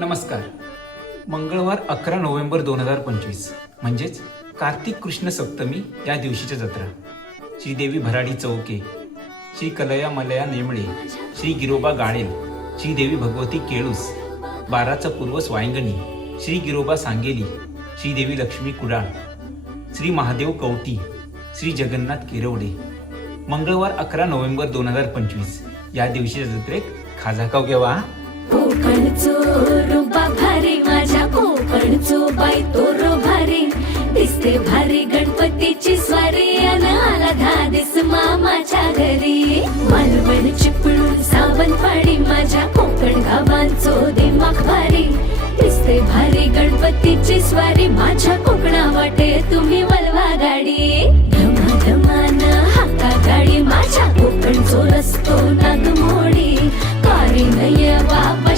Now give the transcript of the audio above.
नमस्कार. मंगळवार अकरा नोव्हेंबर दोन हजार पंचवीस. म्हणजेच कार्तिक कृष्ण सप्तमी या दिवशीच्या जत्रा. श्रीदेवी भराडी चौके श्री कलया मलया नेमळे श्री गिरोबा गाळेल श्रीदेवी भगवती केळूस बाराचा पूर्व स्वायंगणी श्री गिरोबा सांगेली श्रीदेवी लक्ष्मी कुडाळ श्री महादेव कवटी श्री जगन्नाथ किरवडे. मंगळवार अकरा नोव्हेंबर दोन हजार पंचवीस या दिवशीच्या जत्रेत खाजाकाव घ्यावा कोकणचो बाई तो रो भारी. दिसते भारी गणपतीची स्वारी अन आला धादिस मामाच्या घरी. मालवण चिपळूण सावंतवाडी माझ्या कोकण गावांचो दिमाग भारी. दिसते भारी गणपतीची स्वारी माझ्या कोकणा वाटे तुम्ही वलवा गाडी. धमाधमान हाका गाडी माझ्या कोकणचो रस्तो नागमोडी. कारी नयवा